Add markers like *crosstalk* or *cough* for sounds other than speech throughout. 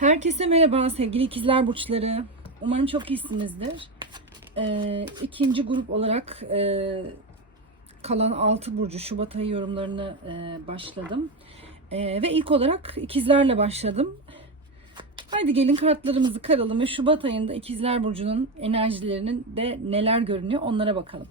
Herkese merhaba sevgili ikizler burçları. Umarım çok iyisinizdir. Ee, ikinci grup olarak e, kalan 6 burcu Şubat ayı yorumlarını e, başladım. E, ve ilk olarak ikizlerle başladım. Haydi gelin kartlarımızı karalım ve Şubat ayında ikizler burcunun enerjilerinin de neler görünüyor onlara bakalım.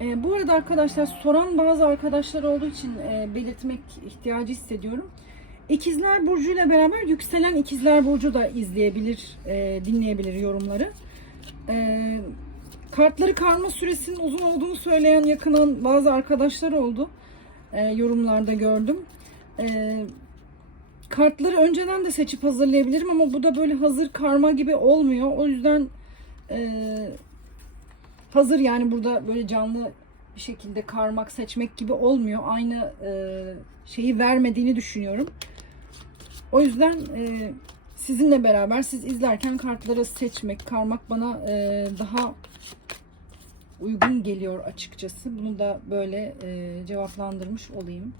E, bu arada arkadaşlar soran bazı arkadaşlar olduğu için e, belirtmek ihtiyacı hissediyorum. İkizler Burcu ile beraber yükselen İkizler Burcu da izleyebilir, e, dinleyebilir yorumları. E, kartları karma süresinin uzun olduğunu söyleyen yakınan bazı arkadaşlar oldu. E, yorumlarda gördüm. E, kartları önceden de seçip hazırlayabilirim ama bu da böyle hazır karma gibi olmuyor. O yüzden e, hazır yani burada böyle canlı bir şekilde karmak seçmek gibi olmuyor. Aynı e, şeyi vermediğini düşünüyorum. O yüzden e, sizinle beraber siz izlerken kartları seçmek, karmak bana e, daha uygun geliyor açıkçası. Bunu da böyle e, cevaplandırmış olayım.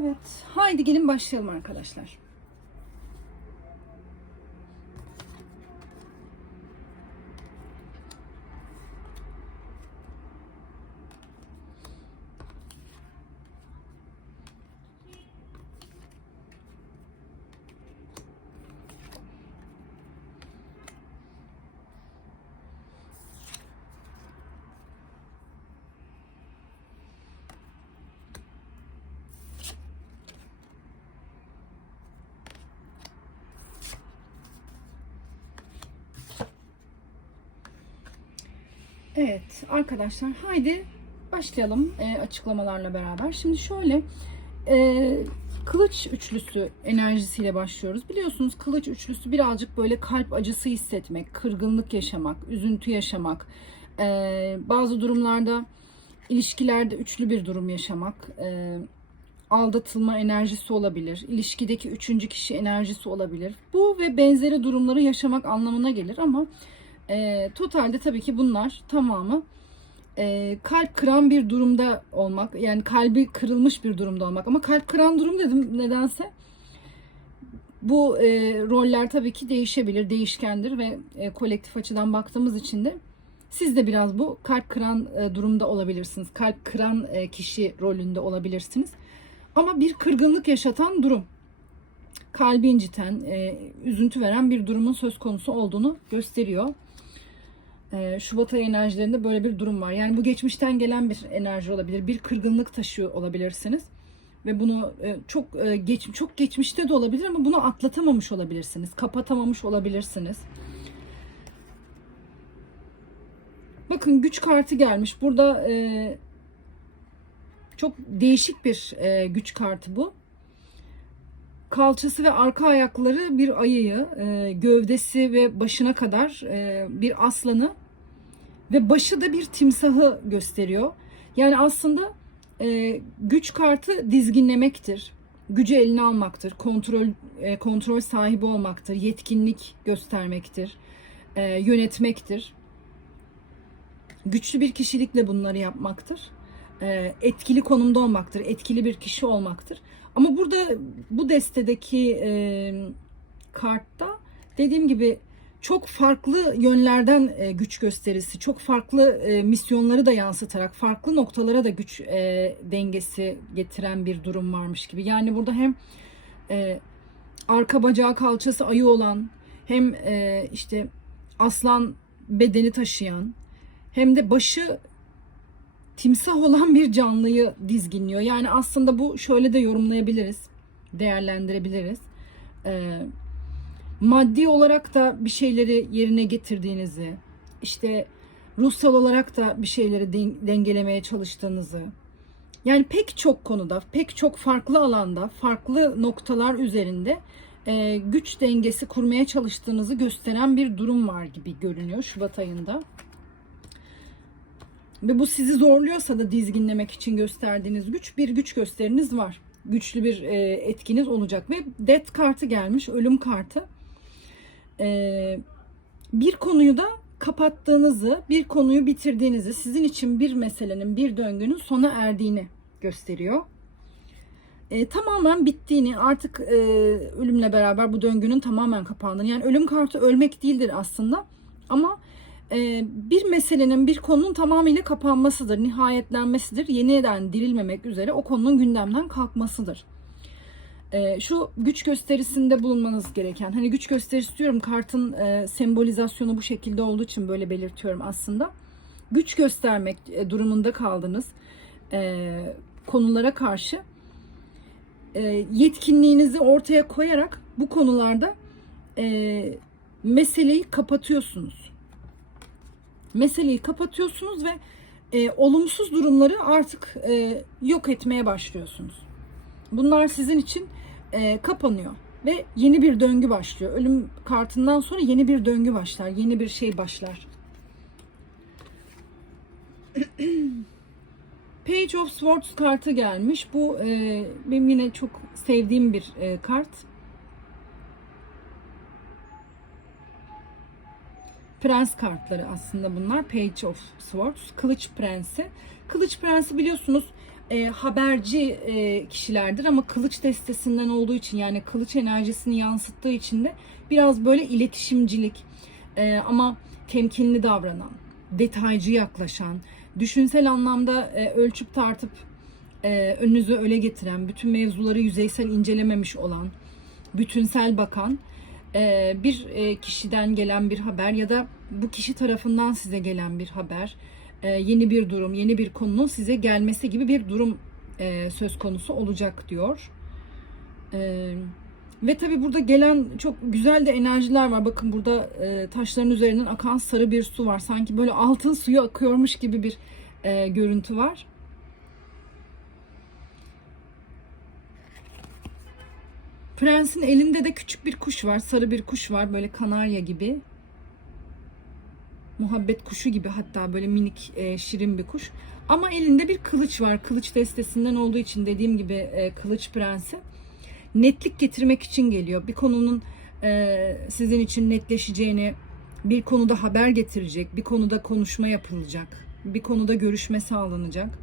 Evet. Haydi gelin başlayalım arkadaşlar. Evet arkadaşlar haydi başlayalım e, açıklamalarla beraber. Şimdi şöyle e, kılıç üçlüsü enerjisiyle başlıyoruz. Biliyorsunuz kılıç üçlüsü birazcık böyle kalp acısı hissetmek, kırgınlık yaşamak, üzüntü yaşamak, e, bazı durumlarda ilişkilerde üçlü bir durum yaşamak, e, aldatılma enerjisi olabilir, ilişkideki üçüncü kişi enerjisi olabilir. Bu ve benzeri durumları yaşamak anlamına gelir ama e, totalde tabii ki bunlar tamamı e, kalp kıran bir durumda olmak. Yani kalbi kırılmış bir durumda olmak. Ama kalp kıran durum dedim nedense. Bu e, roller tabii ki değişebilir, değişkendir ve e, kolektif açıdan baktığımız için de siz de biraz bu kalp kıran e, durumda olabilirsiniz. Kalp kıran e, kişi rolünde olabilirsiniz. Ama bir kırgınlık yaşatan durum. Kalbi inciten, e, üzüntü veren bir durumun söz konusu olduğunu gösteriyor. Ee, Şubat ayı enerjilerinde böyle bir durum var. Yani bu geçmişten gelen bir enerji olabilir. Bir kırgınlık taşıyor olabilirsiniz. Ve bunu e, çok e, geç çok geçmişte de olabilir ama bunu atlatamamış olabilirsiniz. Kapatamamış olabilirsiniz. Bakın güç kartı gelmiş. Burada e, çok değişik bir e, güç kartı bu. Kalçası ve arka ayakları bir ayıyı, e, gövdesi ve başına kadar e, bir aslanı ve başı da bir timsahı gösteriyor. Yani aslında e, güç kartı dizginlemektir. Gücü eline almaktır. Kontrol e, kontrol sahibi olmaktır. Yetkinlik göstermektir. e, yönetmektir. Güçlü bir kişilikle bunları yapmaktır. E, etkili konumda olmaktır. Etkili bir kişi olmaktır. Ama burada bu destedeki e, kartta dediğim gibi çok farklı yönlerden e, güç gösterisi, çok farklı e, misyonları da yansıtarak farklı noktalara da güç e, dengesi getiren bir durum varmış gibi. Yani burada hem e, arka bacağı kalçası ayı olan, hem e, işte aslan bedeni taşıyan, hem de başı timsah olan bir canlıyı dizginliyor. Yani aslında bu şöyle de yorumlayabiliriz, değerlendirebiliriz. Ee, maddi olarak da bir şeyleri yerine getirdiğinizi, işte ruhsal olarak da bir şeyleri den- dengelemeye çalıştığınızı, yani pek çok konuda, pek çok farklı alanda, farklı noktalar üzerinde e, güç dengesi kurmaya çalıştığınızı gösteren bir durum var gibi görünüyor Şubat ayında. Ve bu sizi zorluyorsa da dizginlemek için gösterdiğiniz güç bir güç gösteriniz var. Güçlü bir e, etkiniz olacak ve death kartı gelmiş, ölüm kartı. E, bir konuyu da kapattığınızı, bir konuyu bitirdiğinizi, sizin için bir meselenin, bir döngünün sona erdiğini gösteriyor. E, tamamen bittiğini, artık e, ölümle beraber bu döngünün tamamen kapandığını. Yani ölüm kartı ölmek değildir aslında ama bir meselenin, bir konunun tamamıyla kapanmasıdır, nihayetlenmesidir. Yeniden dirilmemek üzere o konunun gündemden kalkmasıdır. E, şu güç gösterisinde bulunmanız gereken, hani güç gösterisi diyorum kartın e, sembolizasyonu bu şekilde olduğu için böyle belirtiyorum aslında. Güç göstermek e, durumunda kaldınız e, konulara karşı e, yetkinliğinizi ortaya koyarak bu konularda e, meseleyi kapatıyorsunuz. Meseleyi kapatıyorsunuz ve e, olumsuz durumları artık e, yok etmeye başlıyorsunuz. Bunlar sizin için e, kapanıyor ve yeni bir döngü başlıyor. Ölüm kartından sonra yeni bir döngü başlar, yeni bir şey başlar. *clears throat* Page of Swords kartı gelmiş. Bu e, benim yine çok sevdiğim bir e, kart. Prens kartları aslında bunlar. Page of Swords, Kılıç Prensi. Kılıç Prensi biliyorsunuz e, haberci e, kişilerdir ama kılıç destesinden olduğu için yani kılıç enerjisini yansıttığı için de biraz böyle iletişimcilik e, ama temkinli davranan, detaycı yaklaşan, düşünsel anlamda e, ölçüp tartıp e, önünüze öyle getiren, bütün mevzuları yüzeysel incelememiş olan, bütünsel bakan bir e, kişiden gelen bir haber ya da bu kişi tarafından size gelen bir haber, e, yeni bir durum, yeni bir konunun size gelmesi gibi bir durum e, söz konusu olacak diyor. E, ve tabi burada gelen çok güzel de enerjiler var. Bakın burada e, taşların üzerinden akan sarı bir su var. Sanki böyle altın suyu akıyormuş gibi bir görüntü var. Prensin elinde de küçük bir kuş var. Sarı bir kuş var. Böyle kanarya gibi. Muhabbet kuşu gibi hatta böyle minik e, şirin bir kuş. Ama elinde bir kılıç var. Kılıç destesinden olduğu için dediğim gibi e, kılıç prensi. Netlik getirmek için geliyor. Bir konunun e, sizin için netleşeceğini, bir konuda haber getirecek, bir konuda konuşma yapılacak, bir konuda görüşme sağlanacak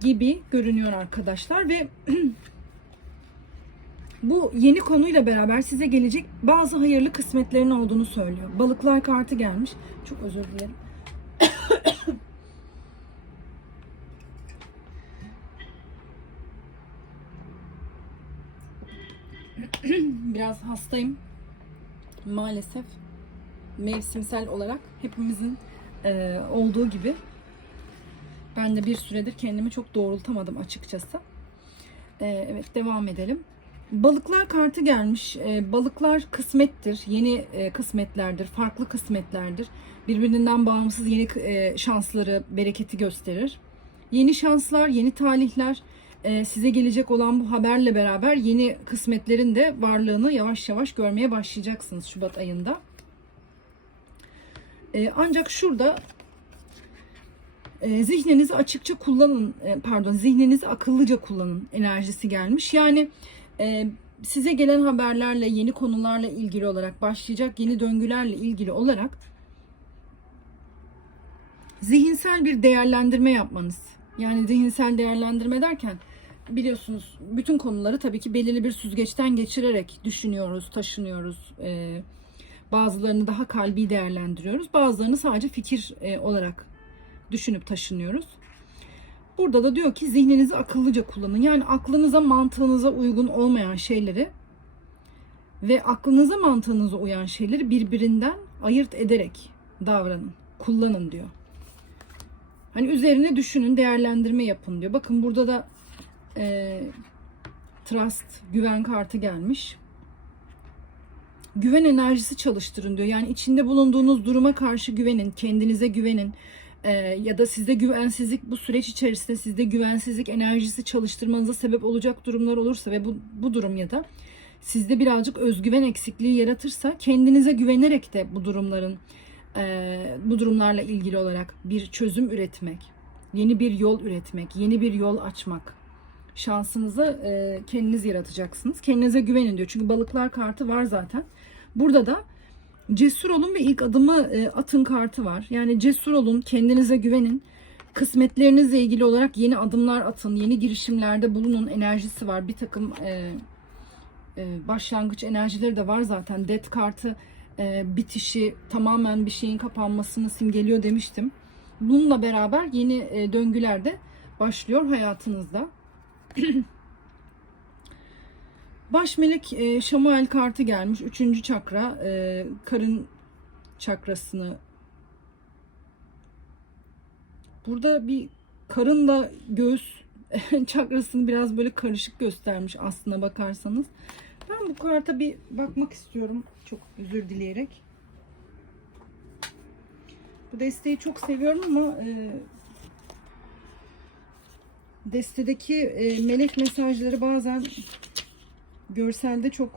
gibi görünüyor arkadaşlar ve *clears throat* bu yeni konuyla beraber size gelecek bazı hayırlı kısmetlerin olduğunu söylüyor. Balıklar kartı gelmiş. Çok özür dilerim. *coughs* Biraz hastayım. Maalesef mevsimsel olarak hepimizin e, olduğu gibi ben de bir süredir kendimi çok doğrultamadım açıkçası. E, evet devam edelim. Balıklar kartı gelmiş. E, balıklar kısmettir. Yeni e, kısmetlerdir. Farklı kısmetlerdir. Birbirinden bağımsız yeni e, şansları, bereketi gösterir. Yeni şanslar, yeni talihler e, size gelecek olan bu haberle beraber yeni kısmetlerin de varlığını yavaş yavaş görmeye başlayacaksınız Şubat ayında. E, ancak şurada E, zihninizi açıkça kullanın, e, pardon zihninizi akıllıca kullanın enerjisi gelmiş. Yani e, size gelen haberlerle, yeni konularla ilgili olarak, başlayacak yeni döngülerle ilgili olarak zihinsel bir değerlendirme yapmanız. Yani zihinsel değerlendirme derken biliyorsunuz bütün konuları tabii ki belirli bir süzgeçten geçirerek düşünüyoruz, taşınıyoruz. E, bazılarını daha kalbi değerlendiriyoruz. Bazılarını sadece fikir e, olarak düşünüp taşınıyoruz. Burada da diyor ki zihninizi akıllıca kullanın. Yani aklınıza, mantığınıza uygun olmayan şeyleri ve aklınıza, mantığınıza uyan şeyleri birbirinden ayırt ederek davranın, kullanın diyor. Hani üzerine düşünün, değerlendirme yapın diyor. Bakın burada da e, trust, güven kartı gelmiş. Güven enerjisi çalıştırın diyor. Yani içinde bulunduğunuz duruma karşı güvenin, kendinize güvenin. E, ya da sizde güvensizlik bu süreç içerisinde sizde güvensizlik enerjisi çalıştırmanıza sebep olacak durumlar olursa ve bu, bu durum ya da sizde birazcık özgüven eksikliği yaratırsa kendinize güvenerek de bu durumların e, bu durumlarla ilgili olarak bir çözüm üretmek, yeni bir yol üretmek, yeni bir yol açmak şansınızı e, kendiniz yaratacaksınız. Kendinize güvenin diyor. Çünkü balıklar kartı var zaten. Burada da cesur olun ve ilk adımı e, atın kartı var. Yani cesur olun, kendinize güvenin. Kısmetlerinizle ilgili olarak yeni adımlar atın, yeni girişimlerde bulunun enerjisi var. Bir takım e, e, başlangıç enerjileri de var zaten. Death kartı e, bitişi, tamamen bir şeyin kapanmasını simgeliyor demiştim. Bununla beraber yeni e, döngüler de başlıyor hayatınızda. *clears throat* Baş melek e, Şamuel kartı gelmiş. Üçüncü çakra. E, karın çakrasını. Burada bir karınla göğüs *laughs* çakrasını biraz böyle karışık göstermiş aslına bakarsanız. Ben bu karta bir bakmak istiyorum. Çok özür dileyerek. Bu desteği çok seviyorum ama e, destedeki e, melek mesajları bazen görselde çok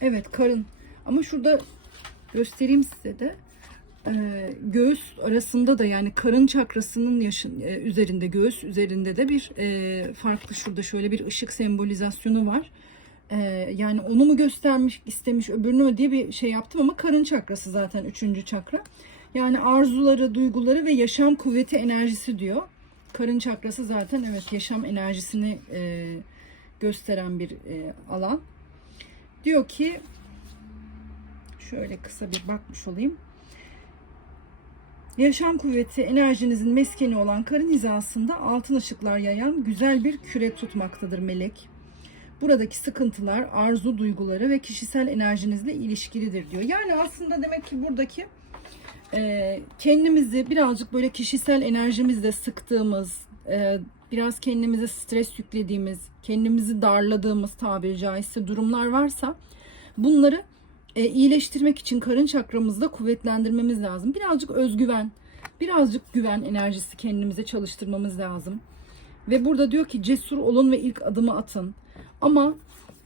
Evet karın ama şurada göstereyim size de Ee, göğüs arasında da yani karın çakrasının yaşın, e, üzerinde göğüs üzerinde de bir e, farklı şurada şöyle bir ışık sembolizasyonu var. Ee, yani onu mu göstermiş istemiş öbürünü mü diye bir şey yaptım ama karın çakrası zaten üçüncü çakra. Yani arzuları, duyguları ve yaşam kuvveti enerjisi diyor. Karın çakrası zaten evet yaşam enerjisini e, gösteren bir e, alan. Diyor ki şöyle kısa bir bakmış olayım. Yaşam kuvveti enerjinizin meskeni olan karın hizasında altın ışıklar yayan güzel bir küre tutmaktadır melek. Buradaki sıkıntılar arzu duyguları ve kişisel enerjinizle ilişkilidir diyor. Yani aslında demek ki buradaki e, kendimizi birazcık böyle kişisel enerjimizle sıktığımız, e, biraz kendimize stres yüklediğimiz, kendimizi darladığımız tabiri caizse durumlar varsa bunları e, iyileştirmek için karın çakramızda kuvvetlendirmemiz lazım. Birazcık özgüven, birazcık güven enerjisi kendimize çalıştırmamız lazım. Ve burada diyor ki cesur olun ve ilk adımı atın. Ama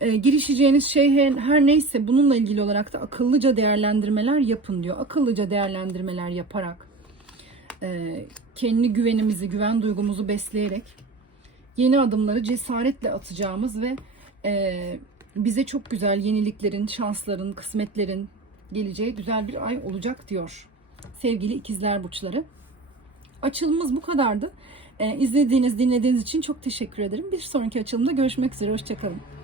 e, girişeceğiniz şey her, neyse bununla ilgili olarak da akıllıca değerlendirmeler yapın diyor. Akıllıca değerlendirmeler yaparak e, kendi güvenimizi, güven duygumuzu besleyerek yeni adımları cesaretle atacağımız ve e, bize çok güzel yeniliklerin, şansların, kısmetlerin geleceği güzel bir ay olacak diyor. Sevgili ikizler burçları. Açılımımız bu kadardı. Ee, izlediğiniz, dinlediğiniz için çok teşekkür ederim. Bir sonraki açılımda görüşmek üzere. Hoşçakalın.